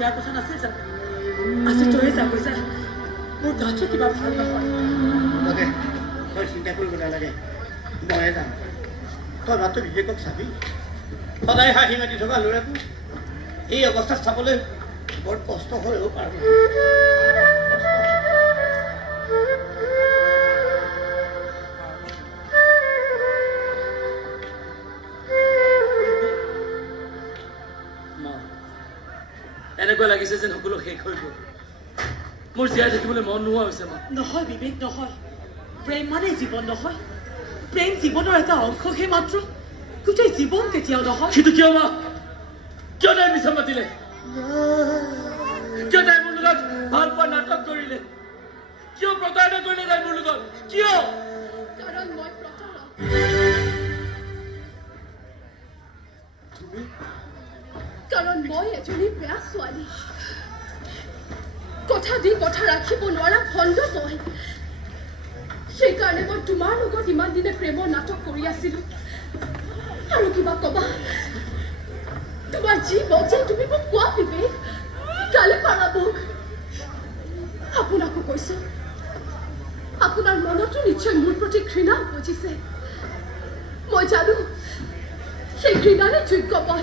দিয়াৰ কথা নাছিল জানো আজি তই যা কৈছা মোৰ গাটো কিবা ভাল নহয় দে তই চিন্তা কৰিব নালাগে ময়ে যাম তই মাত্ৰ বিবেকক চাবি সদায় হাঁহি মাতি থকা ল'ৰাটো এই অৱস্থাত চাবলৈ বৰ কষ্ট হৈও পাৰ এনেকুৱা লাগিছে যেন সকলো শেষ হৈ গ'ল মোৰ জীয়াই থাকিবলৈ মন নোহোৱা হৈছে মা নহয় বিবেক নহয় প্ৰেম মানে জীৱন নহয় প্ৰেম জীৱনৰ এটা অংশহে মাত্ৰ গোটেই জীৱন কেতিয়াও নহয় কিন্তু কিয় মা কিয় তাই মিছা মাতিলে কিয় তাই মোৰ লগত ভাল পোৱা নাটক কৰিলে কিয় প্ৰতাৰণা কৰিলে তাই মোৰ লগত কিয় কাৰণ মই প্ৰতাৰক কাৰণ মই এজনী বেয়া ছোৱালী কথা দি কথা ৰাখিব নোৱাৰা ভণ্ড মই সেইকাৰণে মই তোমাৰ লগত ইমান দিনে প্ৰেমৰ নাটক কৰি আছিলো আৰু কিবা কবা তোমাৰ যি মজা তুমি মোক কোৱা বিবেক কালি পাৰা মোক আপোনাকো কৈছো আপোনাৰ মনতো নিশ্চয় মোৰ প্ৰতি ঘৃণা বুজিছে মই জানো সেই ঘৃণাৰে যোগ্য মই